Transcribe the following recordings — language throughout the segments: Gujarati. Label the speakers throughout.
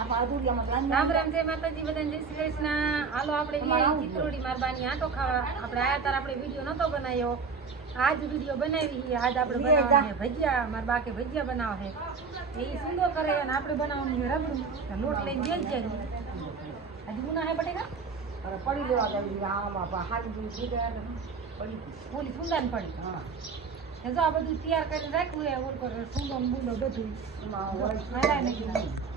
Speaker 1: આપણા અધૂરિયામાં પ્લાન
Speaker 2: રામ રામ જય માતાજી બધાને જય શ્રી કૃષ્ણ. હાલો આપણે
Speaker 1: તમારે આવું
Speaker 2: ગયા ચિત્રોડી માર બાની આટો ખાવા આપણે આયા તાર આપણે વીડિયો નતો બનાવ્યો. આજ વીડિયો બનાવી છે. આજ આપણે
Speaker 1: લે જા.
Speaker 2: બનાવવાના છે ભજીયા. માર બા કે ભજીયા બનાવે છે. એ સુંદર કરે અને આપણે બનાવવાનું છે રબડું. તો લોટ લઈને બેસી જાય. હજી ગુના હે બટેકા
Speaker 1: અરે પડી લેવા જાય આમાં પણ હાથ દૂધ ગયા તો પડી ગઈ.
Speaker 2: ઓલી સુંદર પડી.
Speaker 1: હા.
Speaker 2: એ જો આ બધું તૈયાર કરીને રાખ્યું છે ઓલ પર સુંદર બુંદો બધું.
Speaker 1: એમાં વળી
Speaker 2: હલાય નહીં.
Speaker 1: લાગે.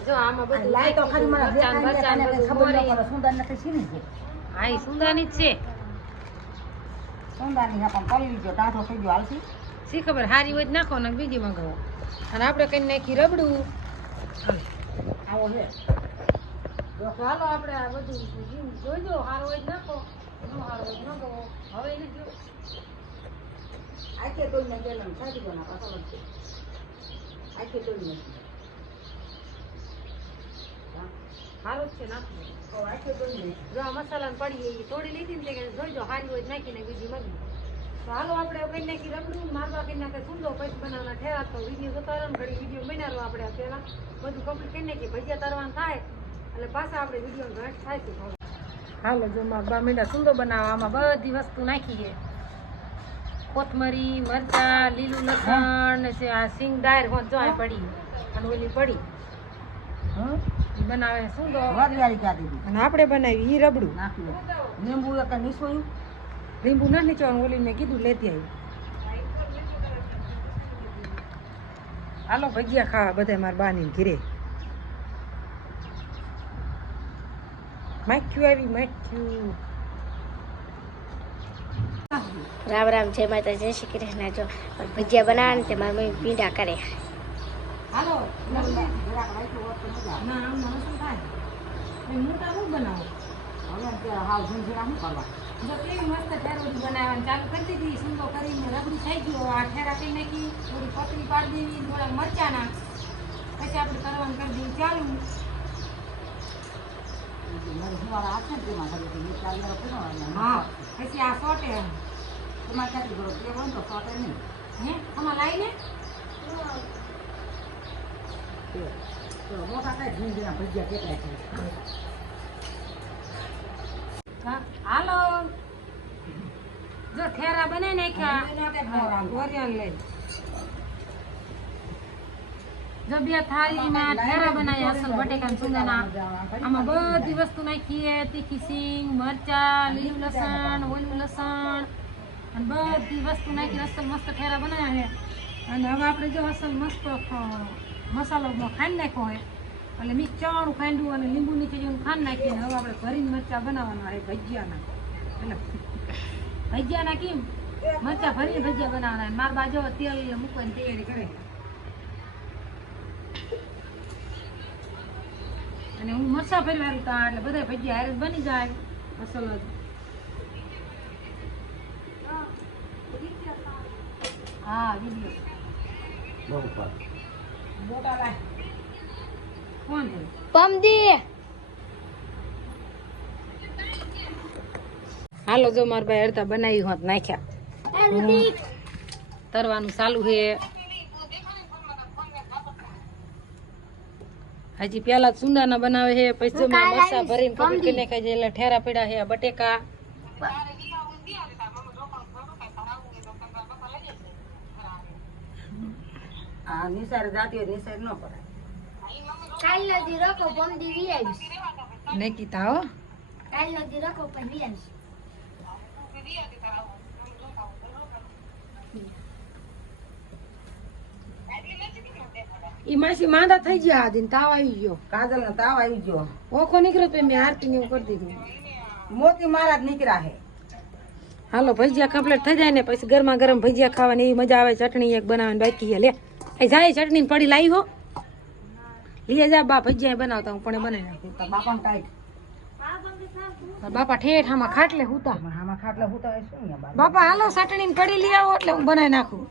Speaker 2: જો આમાં બધું
Speaker 1: તો ખરી મને ખબર ન પડે સુંદર નથી સીની છે.
Speaker 2: હા એ સુંદરની જ છે.
Speaker 1: સુંદરની પણ પડી ગયો ટાઢો થઈ ગયો હાલતી
Speaker 2: શી ખબર હારી હોય નાખો ને બીજી મંગાવો. અને આપણે કઈ નાખી રબડું.
Speaker 1: આવો
Speaker 2: તો હાલો આપણે આ બધું જોઈજો હારો હોય તો નાખો ન હારો હોય તો ન કરો હવે એને જો
Speaker 1: આખે કોઈ ને ગયેલો ગયો ના પાછો વળશે આખે નથી હા
Speaker 2: જ છે નાખો
Speaker 1: તો આખે કોઈ નહીં
Speaker 2: જો હાલો આપણે મારવા કઈ નાખે સુંદો પછી બનાવવાના તો વીડિયો જોતા ને વીડિયો બનાવો આપણે પહેલા બધું કમ્પ્લીટ કરી નાખીએ ભજીયા તરવાનું થાય એટલે પાછા આપણે વીડિયો ઘાટ થાય છે હાલો જો મારા બા મીંડા બનાવવા આમાં બધી વસ્તુ નાખી છે. કોથમરી મરચા લીલું લસણ ને છે આ સિંગ ડાયર હોત જો પડી. અને ઓલી પડી.
Speaker 1: હા?
Speaker 2: બનાવે શું દો?
Speaker 1: વરિયાળી ક્યાં દીધી?
Speaker 2: અને આપણે બનાવી ઈ રબડું.
Speaker 1: નાખ્યું લીંબુ એક નીસોયું?
Speaker 2: લીંબુ ના નીચવાનું ઓલી મેં કીધું લેતી આવી. હાલો ભજીયા ખાવા બધા મારા બાની ઘીરે. માખ્યું આવી માખ્યું
Speaker 3: રામ રામ જય માતા જય શ્રી કૃષ્ણ જો ભજીયા બનાવે ને તે મારી મમ્મી પીંડા કરે
Speaker 2: હાલો
Speaker 1: જરાક રાખ્યું હોત તો મજા આવે.
Speaker 2: ના આમાં શું થાય એ મોટા હું બનાવો
Speaker 1: હવે અત્યારે હાવ ઝીણઝીણા શું કરવા
Speaker 2: જો કેવી મસ્ત ઠેરોડી બનાવવાની ચાલુ કરી દીધી સુંદો કરીને રબડી થઈ ગયો આ ઠેરા કરી નાખી થોડી પતરી પાડી દેવી થોડા મરચાના પછી આપણે કરવાનું કરી દઈએ ચાલુ
Speaker 1: મારે સુવાળા હાથ છે ને તેમાં કરી દીધી. ચાર મેળો પીનો અને
Speaker 2: હા પછી આ સોટે
Speaker 1: તમારે ક્યાંથી કરો તે હોય તો સોટે નહીં.
Speaker 2: હે? આમાં લાઈને
Speaker 1: તો મોટા કાંઈ ઝીણઝીણા ભજીયા કેટલાય છે?
Speaker 2: હાલો. જો ઠેરા બનાવી નાખ્યા લઈ. જો બે થાળીમાં ઠેરા બનાવ્યા અસલ બટેકા સુંદરના. આમાં બધી વસ્તુ નાખીએ તીખી સિંગ મરચા લીલું લસણ ઓલું લસણ. અને બધી વસ્તુ નાખી અસલ મસ્ત ઠેરા બનાવ્યા છે. અને હવે આપણે જો અસલ મસ્ત મસાલો ખાંડ નાખ્યો હોય એટલે મીઠ ચવાણું ખાંડ્યું અને લીંબુ નીચે જેવું ખાંડ નાખીને હવે આપણે ભરીને મરચા બનાવવાના હોય ભજીયાના. એટલે ભજીયાના કેમ? મરચા ભરીને ભજીયા બનાવવાના મારા બાજુ તેલ મૂકવાની તૈયારી કરે. અને હું મરચા ભરવાનું તા એટલે બધા ભજીયા હારે બની જાય. અસલ જ. હા વીડિયો મોટા લાય કોણ છે?
Speaker 3: પમદી.
Speaker 2: હાલો જો મારા ભાઈ અડધા બનાવી હોત નાખ્યા. તરવાનું ચાલુ છે. હજી પેલા સુંદાના બનાવે છે પછી મરસા ભરીને કપડ કરી નાખ્યા છે એટલે ઠેરા પડ્યા છે બટેકા.
Speaker 1: આ નિસાર જાતી હોય નિસાર ન કરાય.
Speaker 3: કાલ નથી રખો બમ દીવી આવીશ.
Speaker 2: નહીં કીતા હો.
Speaker 3: કાલ નથી રખો પણ વી આવીશ.
Speaker 2: ઈ માસી માંદા થઈ ગયા આદિન તાવ આવી ગયો.
Speaker 1: કાજલ ને તાવ આવી ગયો.
Speaker 2: ઓખો નીકળ્યો તો મેં આરતી ને એવું કરી દીધું.
Speaker 1: મોતી મહારાજ નીકળ્યા હે.
Speaker 2: હાલો ભજીયા કમ્પ્લીટ થઈ જાય ને પછી ગરમા ગરમ ભજીયા ખાવાની એવી મજા આવે ચટણી એક બનાવવાની બાકી લે. એ જાય ચટણી પડી લાવી હો. લઈએ જા બા ભજીયા બનાવતા હું પણ બનાવી નાખું.
Speaker 1: તો બાપાને ટાઈટ.
Speaker 2: બાપા ઠેઠ આમાં ખાટલે હુતા.
Speaker 1: આમાં ખાટલે હુતા શું
Speaker 2: બાપા હાલો ચટણી ને પડી લઈ આવો એટલે હું બનાવી નાખું.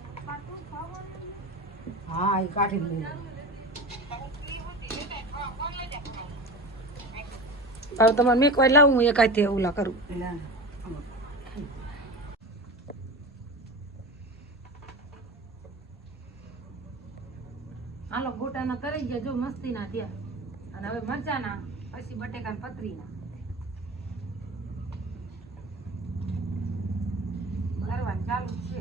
Speaker 1: હા એ કાઢી લઈ
Speaker 2: હવે તમારે મેં કોઈ લાવું હું એકાથી ઓલા કરું. ગોટાના કરી ગયા, જો મસ્તીના ત્યાં અને હવે મરચાના, પછી બટેકા પતરીના કરવાનું ચાલુ છે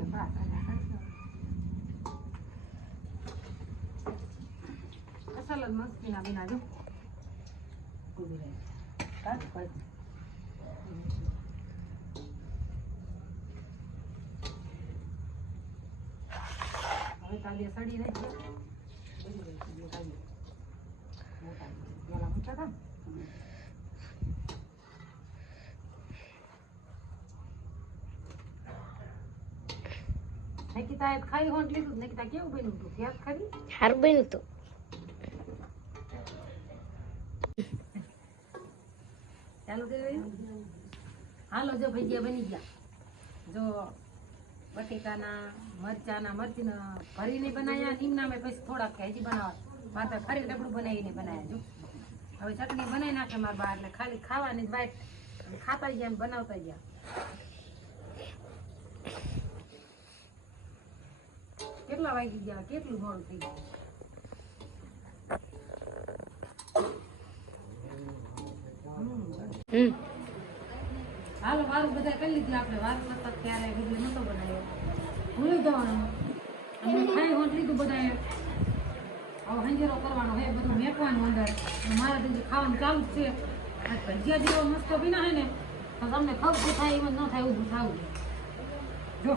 Speaker 2: અસલ જ મસ્તીના બીના જો. હવે તાલી સડી રહી છે. બધી રહી છે, બે તાલીઓ. મોટા પેલા મોટા હતા ને નિકિતાએ ખાઈ હોંટ લીધું નિકિતા કેવું બન્યું તું ફેર ખરી
Speaker 3: સારું બન્યું હતું
Speaker 2: ચાલુ કરી હાલો જો ભજીયા બની ગયા જો બટેકાના, મરચાના, મરચીના ભરીને બનાવ્યા નીમના મેં પછી થોડાક હજી બનાવવા. માત્ર ફરી ડબડું બનાવીને બનાવ્યા જો. હવે ચટણી બનાવી નાખે મારા બા એટલે ખાલી ખાવાની જ વાઈટ ખાતા ગયા બનાવતા ગયા. કેટલા વાગી ગયા? કેટલું મોડું થઈ ગયું? હમ. કરી લીધું આપણે વાત કરતા ત્યારે વીડિયો નતો બનાવ્યો. ભૂલી જવાનું. અને ખાઈ હોટ લીધું બધાએ. હવે હંજેરો કરવાનો હે બધું મેકવાનું અંદર. મારા તો ખાવાનું ચાલુ જ છે. આ ભજીયા જેવો મસ્ત પીના હોય ને, તો તમને ખબર થાય, એમ જ ન થાય, ઊભું થવું જો.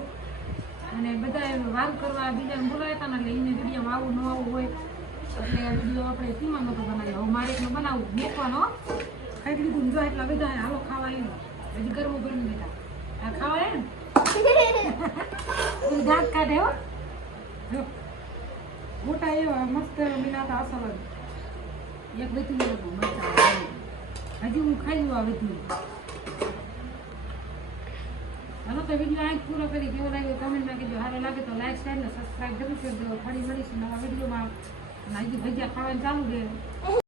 Speaker 2: અને બધા વાર કરવા બીજાને બોલાવ્યા હતા ને, એટલે એને વિડીયોમાં આવું ન આવું હોય. એટલે વીડિયો આપણે સીમા નહોતો બનાવ્યો. હવે મારે એકનો બનાવવું મેકવાનો. ખાઈ લીધું જો, એટલા બધા હાલો ખાવા એમ હજી ગરમું ગરમ બેટા આ ખાવા દાંત કાઢે હો. જો. મોટા એવા મસ્ત મિલાતા અસલ એક મરચાં હજી હું ખાઈ લઉં આ વેતું હાલો તો વીડિયો આ પૂરો કરી. કેવો લાગ્યો કમેન્ટમાં કહેજો. સારો લાગે તો લાઈક શેર ને સબસ્ક્રાઈબ જરૂર કરજો. ફરી મળીશું નવા વિડીયોમાં હજી ભજીયા ખાવાનું ચાલુ છે.